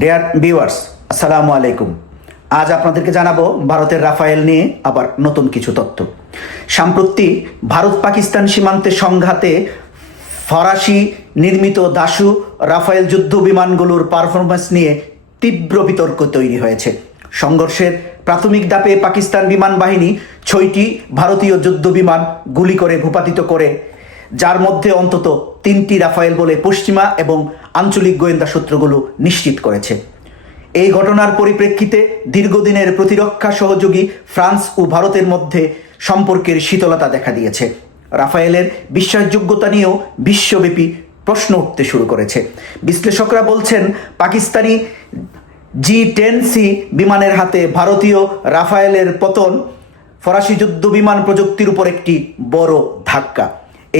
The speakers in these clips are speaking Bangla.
ডিয়ার ভিউয়ার্স, আসসালামু আলাইকুম। আজ আপনাদেরকে জানাবো ভারতের রাফায়েল নিয়ে আবার নতুন কিছু তথ্য। সম্প্রতি ভারত পাকিস্তান সীমান্তে সংঘাতে ফরাসি নির্মিত দাসু রাফায়েল যুদ্ধ বিমানগুলোর পারফরমেন্স নিয়ে তীব্র বিতর্ক তৈরি হয়েছে। সংঘর্ষের প্রাথমিক ধাপে পাকিস্তান বিমান বাহিনী 6টি ভারতীয় যুদ্ধ বিমান গুলি করে ভূপাতিত করে, যার মধ্যে অন্তত 3টি রাফায়েল বলে পশ্চিমা এবং আঞ্চলিক গোয়েন্দা সূত্রগুলো নিশ্চিত করেছে। এই ঘটনার পরিপ্রেক্ষিতে দীর্ঘদিনের প্রতিরক্ষা সহযোগী ফ্রান্স ও ভারতের মধ্যে সম্পর্কের শীতলতা দেখা দিয়েছে। রাফায়েলের বিশ্বাসযোগ্যতা নিয়েও বিশ্বব্যাপী প্রশ্ন উঠতে শুরু করেছে। বিশ্লেষকরা বলছেন, পাকিস্তানি G-10C বিমানের হাতে ভারতীয় রাফায়েলের পতন ফরাসি যুদ্ধ বিমান প্রযুক্তির উপর একটি বড় ধাক্কা।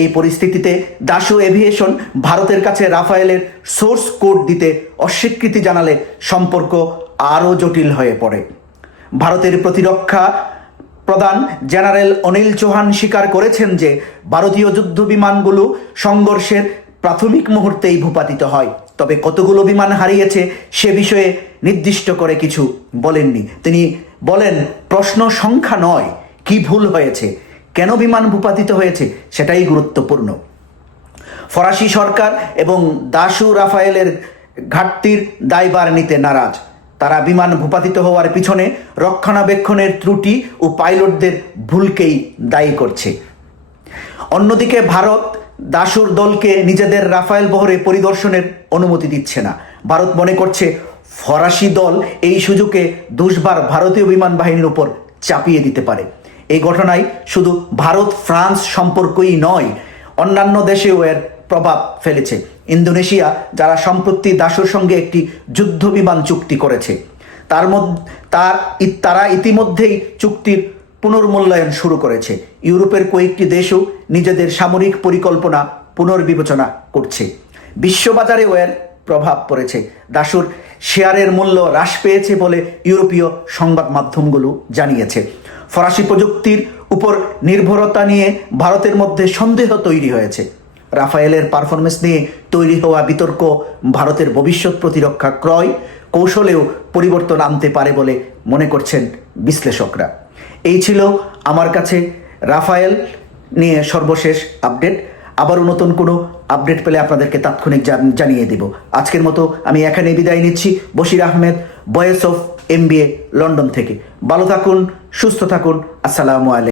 এই পরিস্থিতিতে দাসু এভিয়েশন ভারতের কাছে রাফায়েলের সোর্স কোড দিতে অস্বীকৃতি জানালে সম্পর্ক আরও জটিল হয়ে পড়ে। ভারতের প্রতিরক্ষা প্রধান জেনারেল অনিল চৌহান স্বীকার করেছেন যে ভারতীয় যুদ্ধ বিমানগুলো সংঘর্ষের প্রাথমিক মুহূর্তেই ভূপাতিত হয়, তবে কতগুলো বিমান হারিয়েছে সে বিষয়ে নির্দিষ্ট করে কিছু বলেননি। তিনি বলেন, প্রশ্ন সংখ্যা নয়, কি ভুল হয়েছে, কেন বিমান ভূপাতিত হয়েছে সেটাই গুরুত্বপূর্ণ। ফরাসি সরকার এবং দাসু রাফায়েলের ঘাটতির দায়ভার নিতে নারাজ। তারা বিমান ভূপাতিত হওয়ার পিছনে রক্ষণাবেক্ষণের ত্রুটি ও পাইলটদের ভুলকেই দায়ী করছে। অন্যদিকে ভারত দাসুর দলকে নিজেদের রাফায়েল বহরে পরিদর্শনের অনুমতি দিচ্ছে না। ভারত মনে করছে ফরাসি দল এই সুযোগে দুষ্বার ভারতীয় বিমান বাহিনীর উপর চাপিয়ে দিতে পারে। এই ঘটনায় শুধু ভারত ফ্রান্স সম্পর্কই নয়, অন্যান্য দেশেও এর প্রভাব ফেলেছে। ইন্দোনেশিয়া, যারা সম্প্রতি দাসুর সঙ্গে একটি যুদ্ধ বিমান চুক্তি করেছে, তারা ইতিমধ্যেই চুক্তির পুনর্মূল্যায়ন শুরু করেছে। ইউরোপের কয়েকটি দেশও নিজেদের সামরিক পরিকল্পনা পুনর্বিবেচনা করছে। বিশ্ববাজারেও এর প্রভাব পড়েছে। দাসুর শেয়ারের মূল্য হ্রাস পেয়েছে বলে ইউরোপীয় সংবাদ মাধ্যমগুলো জানিয়েছে। ফরাসি প্রযুক্তির উপর নির্ভরতা নিয়ে ভারতের মধ্যে সন্দেহ তৈরি হয়েছে। রাফায়েলের পারফরমেন্স নিয়ে তৈরি হওয়া বিতর্ক ভারতের ভবিষ্যৎ প্রতিরক্ষা ক্রয় কৌশলেও পরিবর্তন আনতে পারে বলে মনে করছেন বিশ্লেষকরা। এই ছিল আমার কাছে রাফায়েল নিয়ে সর্বশেষ আপডেট। আবারও নতুন কোনো আপডেট পেলে আপনাদেরকে তাৎক্ষণিক জানিয়ে দেব। আজকের মতো আমি এখানে বিদায় নিচ্ছি। Bashir Ahmed, voice of MBA, London থেকে। ভালো থাকুন, সুস্থ থাকুন। আসসালামু আলাইকুম।